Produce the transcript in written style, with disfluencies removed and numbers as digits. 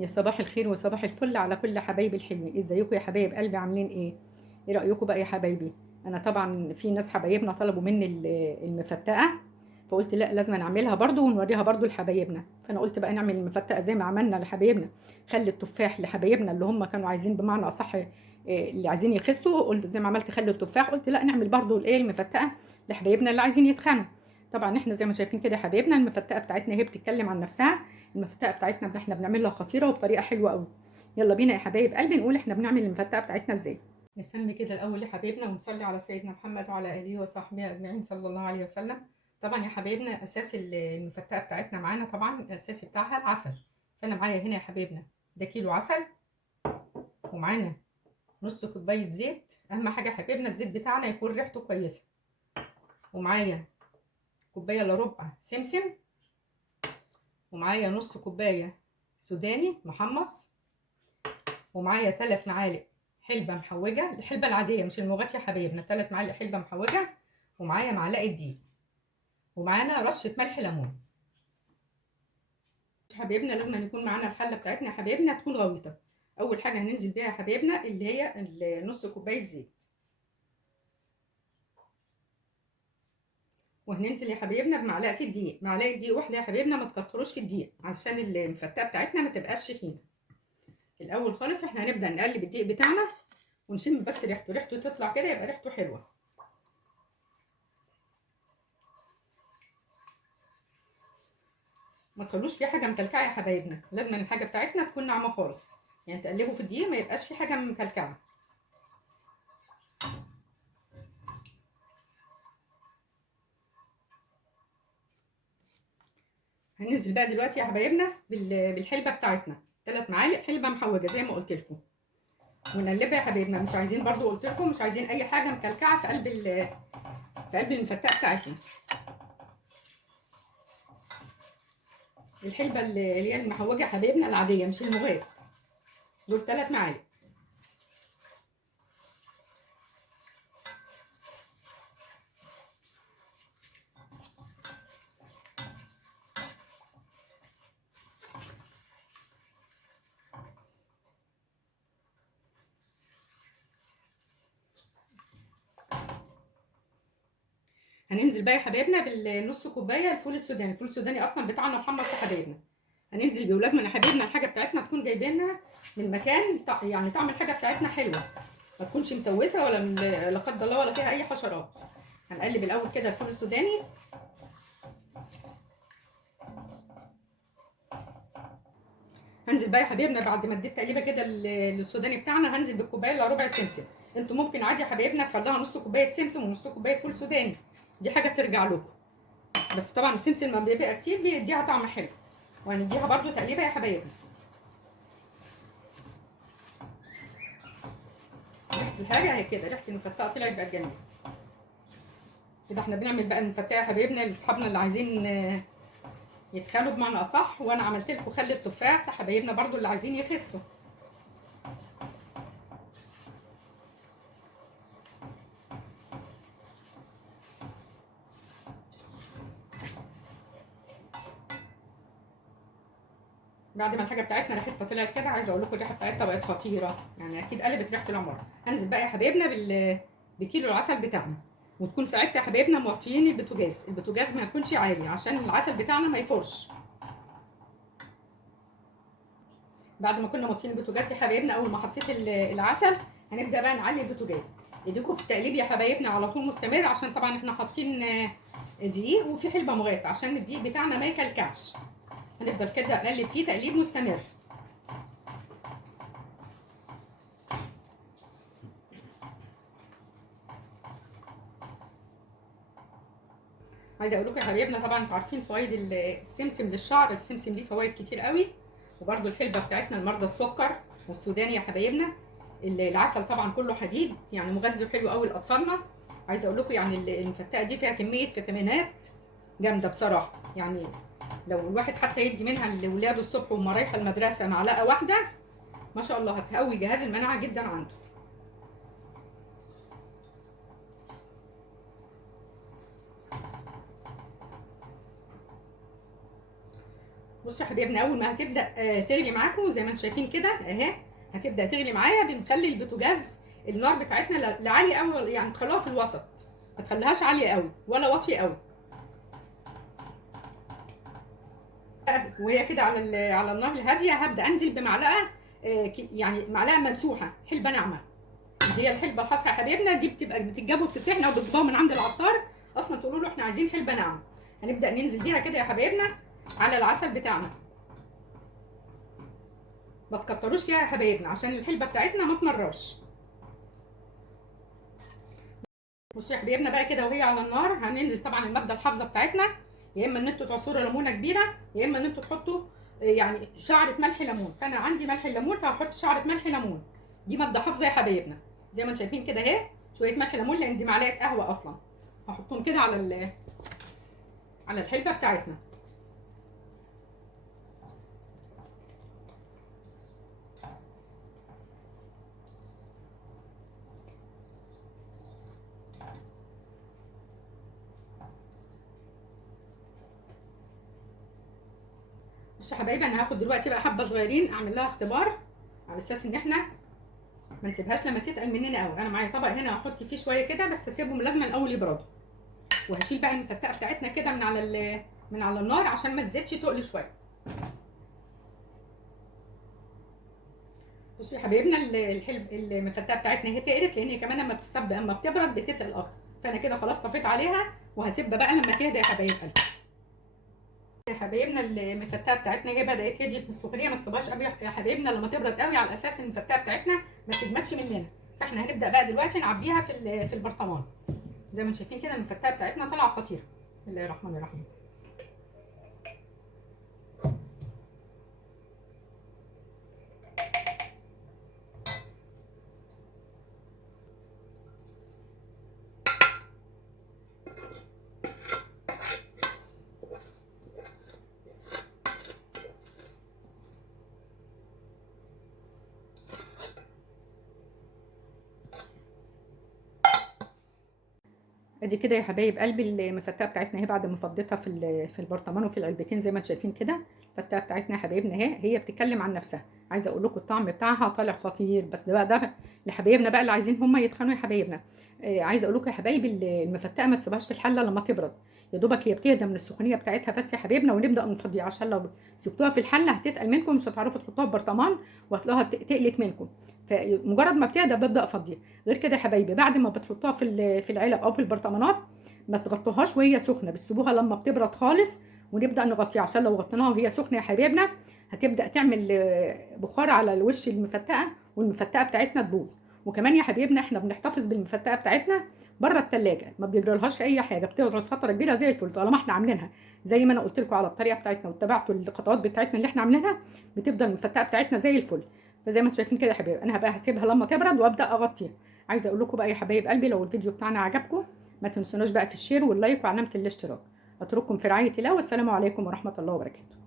يا صباح الخير وصباح الفل على كل حبايبي الحلوين. ازيكم يا حبايب قلبي؟ عاملين ايه رايكم بقى يا حبايبي؟ انا طبعا في ناس حبايبنا طلبوا مني المفتقه، فقلت لا لازم نعملها برضو ونوريها برضو لحبايبنا. فانا قلت بقى نعمل المفتقه زي ما عملنا لحبايبنا، خلي التفاح لحبايبنا اللي هم كانوا عايزين بمعنى اصح اللي عايزين يخسوا. قلت زي ما عملت خلي التفاح، قلت لا نعمل برضو المفتقه لحبايبنا اللي عايزين يتخنوا. طبعا احنا زي ما شايفين كده يا حبايبنا، المفتقه بتاعتنا هي بتتكلم عن نفسها. المفتقه بتاعتنا احنا بنعملها خطيره وبطريقه حلوه قوي. يلا بينا يا حبايب قلبي نقول احنا بنعمل المفتقه بتاعتنا ازاي. نسمي كده الاول يا حبايبنا ونصلي على سيدنا محمد وعلى اله وصحبه اجمعين صلى الله عليه وسلم. طبعا يا حبايبنا اساس المفتقه بتاعتنا معانا طبعا الاساسي بتاعها العسل. فانا معايا هنا يا حبايبنا ده كيلو عسل، ومعانا نص كوبايه زيت. اهم حاجه يا حبايبنا الزيت بتاعنا يكون ريحته كويسه. ومعايا كوبايه الا ربع سمسم، ومعايا نص كوبايه سوداني محمص، ومعايا 3 معالق حلبه محوجه، الحلبه العاديه مش المغات يا حبايبنا، 3 معالق حلبه محوجه، ومعايا معلقه دقيق، ومعانا رشه ملح ليمون. حبايبنا لازم يكون معانا الحله بتاعتنا يا حبايبنا تكون غويطه. اول حاجه هننزل بيها يا حبايبنا اللي هي نص كوبايه زيت، وهننزل يا حبايبنا بمعلقه الدقيق، معلقه دقيق واحده يا حبايبنا، ما تكتروش في الدقيق علشان المفتقه بتاعتنا ما تبقاش تخينه. الاول خالص احنا هنبدا نقلب الدقيق بتاعنا ونشم بس ريحته تطلع كده يبقى ريحته حلوه. ما تخلوش فيه حاجه مكلكعه يا حبايبنا، لازم الحاجه بتاعتنا تكون ناعمه خالص، يعني تقلبوا في الدقيق ما يبقاش فيه حاجه مكلكعه. هننزل بقى دلوقتي يا حبايبنا بالحلبه بتاعتنا، 3 معالق حلبه محوجه زي ما قلت لكم، ونقلبها يا حبايبنا. مش عايزين برضو قلت لكم مش عايزين اي حاجه مكلكعه في قلب المفتقه بتاعتنا. الحلبه اللي هي المحوجه يا حبايبنا العاديه مش المغات، دول 3 معالق. هننزل بقى يا حبايبنا بالنص كوبايه الفول السوداني، الفول السوداني اصلا بتاعنا محمص يا حبايبنا. هننزل بيه، ولازم يا حبايبنا الحاجه بتاعتنا تكون جايبينها من مكان يعني طعم الحاجه بتاعتنا حلوه، ما تكونش مسوسه ولا لا قدر الله ولا فيها اي حشرات. هنقلب الاول كده الفول السوداني. هنزل بقى يا حبايبنا بعد ما اديت تقليبه كده للسوداني بتاعنا، هنزل بالكوبايه الا ربع سمسم. انتوا ممكن عادي يا حبايبنا تخلوها نص كوبايه سمسم ونص كوبايه فول سوداني، دي حاجه ترجع لكم، بس طبعا السمسم لما بيبقى كتير بيديها طعم حلو. وهنديها برده تقليبه يا حبايبنا. ريحه الحاجه اهي كده، ريحه المفتقه طلعت بقت جميله كده. احنا بنعمل بقى المفتقه يا حبايبنا لاصحابنا اللي عايزين يتخانوا بمعنى اصح، وانا عملت لكم خل التفاح لحبايبنا برده اللي عايزين يخسوا. بعد ما الحاجه بتاعتنا ريحتها طلعت كده، عايزه اقول لكم الريحه بتاعتها بقت خطيره، يعني اكيد قلبت ريحه العمر. هنزل بقى يا حبايبنا بكيلو العسل بتاعنا، وتكون ساعتها يا حبايبنا موطيين البوتاجاز ما يكونش عالي عشان العسل بتاعنا ما يفرش. بعد ما كنا موطيين البوتاجاز يا حبايبنا، اول ما حطيت العسل هنبدا بقى نعلي البوتاجاز. ايديكم في التقليب يا حبايبنا على طول مستمر، عشان طبعا احنا حاطين دقيق وفي حلبه مغات عشان الدقيق بتاعنا ما يكلكعش. هنفضل كده نقلب فيه تقليب مستمر. عايزه اقول لكم يا حبايبنا طبعا انتوا عارفين فوائد السمسم للشعر، السمسم ليه فوائد كتير قوي. وبرده الحلبه بتاعتنا لمرضى السكر، والسوداني يا حبايبنا العسل طبعا كله حديد، يعني مغذي وحلو قوي لاطفالنا. عايزه اقول لكم يعني المفتقه دي فيها كميه فيتامينات جامده بصراحه، يعني لو الواحد حتى يدي منها لاولاده الصبح وهم رايحه المدرسه معلقه واحده، ما شاء الله هتقوي جهاز المناعه جدا عنده. بصوا يا حبايبنا، اول ما هتبدا تغلي معاكم زي ما انتم شايفين كده اهي، هتبدا تغلي معايا. بنخلي البوتاجاز النار بتاعتنا لا عاليه قوي، يعني تخلوها في الوسط، ما تخليهاش عاليه قوي ولا واطيه قوي. وهي كده على النار الهاديه هبدا انزل بمعلقه، يعني معلقه ممسوحه حلبه ناعمه. هي الحلبه الخاصه يا حبايبنا دي بتبقى بتتجاب وبتتطحن او بتجيبوها من عند العطار اصلا، تقولوا له احنا عايزين حلبه ناعمه. هنبدا ننزل بيها كده يا حبايبنا على العسل بتاعنا. ما تكتروش فيها يا حبايبنا عشان الحلبه بتاعتنا ما تمررش. بصوا يا حبايبنا بقى كده وهي على النار هننزل طبعا الماده الحافظه بتاعتنا، يا اما ان انتوا تعصروا ليمونه كبيره، يا اما ان انتوا تحطوا يعني شعره ملح ليمون. فانا عندي ملح الليمون فهحط شعره ملح ليمون. دي ماده حافظه يا حبايبنا زي ما انتم شايفين كده اهي، شويه ملح ليمون لان دي معلقه قهوه اصلا. هحطهم كده على الحلبه بتاعتنا. بصوا يا حبايبي انا هاخد دلوقتي بقى حبه صغيرين اعمل لها اختبار على اساس ان احنا ما نسيبهاش لما تتقل مننا قوي. انا معايا طبق هنا هحط فيه شويه كده بس اسيبهم لازم الاول يبردوا. وهشيل بقى المفتقه بتاعتنا كده من على النار عشان ما تزيدش تقل شويه. بصوا يا حبايبنا المفتقه بتاعتنا هي تقلت، لان هي كمان لما بتسب اما بتبرد بتتقل اكتر. فانا كده خلاص طفيت عليها وهسيبها بقى لما تهدى يا حبايب قلبي. يا حبايبنا المفتقه بتاعتنا هي بدات هديت من السخونيه، ما تسيبهاش قوي يا حبايبنا لما تبرد قوي على اساس ان المفتقه بتاعتنا ما تجمدش مننا. فاحنا هنبدا بقى دلوقتي نعبيها في البرطمان. زي ما انتم شايفين كده المفتقه بتاعتنا طالعه خطيره. بسم الله الرحمن الرحيم. ادي كده يا حبايب قلبي المفتقه بتاعتنا اهي بعد ما فضيتها في البرطمان وفي العلبتين زي ما انتم شايفين كده. المفتقه بتاعتنا يا حبايبنا هي بتتكلم عن نفسها. عايزه اقول لكم الطعم بتاعها طالع خطير. بس ده لحبايبنا بقى اللي عايزين هم يتخنوا يا حبايبنا. عايزه اقول لكم يا حبايبي المفتقه ما تسيبهاش في الحله لما تبرد. يا دوبك هي بتهدى من السخونيه بتاعتها بس يا حبايبنا ونبدا نفضيها، عشان لو سبتوها في الحله هتتقل منكم مش هتعرفوا تحطوها في برطمان وهتلاقوها تقلت منكم. فمجرد ما بتهدى ببدا افضيها. غير كده يا حبايبي بعد ما بتحطوها في العلب او في البرطمانات ما تغطوهاش وهي سخنه، بتسيبوها لما بتبرد خالص ونبدا نغطيها. عشان لو غطيناها وهي سخنه يا حبايبنا هتبدا تعمل بخار على الوش المفتقه والمفتقه بتاعتنا تبوظ. وكمان يا حبايبنا احنا بنحتفظ بالمفتقه بتاعتنا بره الثلاجه، ما بيجرالهاش اي حاجه، بتقعد فتره كبيره زي الفل طالما احنا عاملينها زي ما انا قلت لكم على الطريقه بتاعتنا واتبعتوا الخطوات بتاعتنا اللي احنا عاملينها، بتفضل المفتقه بتاعتنا زي الفل. فزي ما انتم شايفين كده يا حبايبي انا بقى هسيبها لما تبرد وابدا اغطيها. عايزه اقول لكم بقى يا حبايب قلبي لو الفيديو بتاعنا عجبكم ما تنسوناش بقى في الشير واللايك وعلامه الاشتراك. اترككم في رعايه الله والسلام عليكم ورحمه الله وبركاته.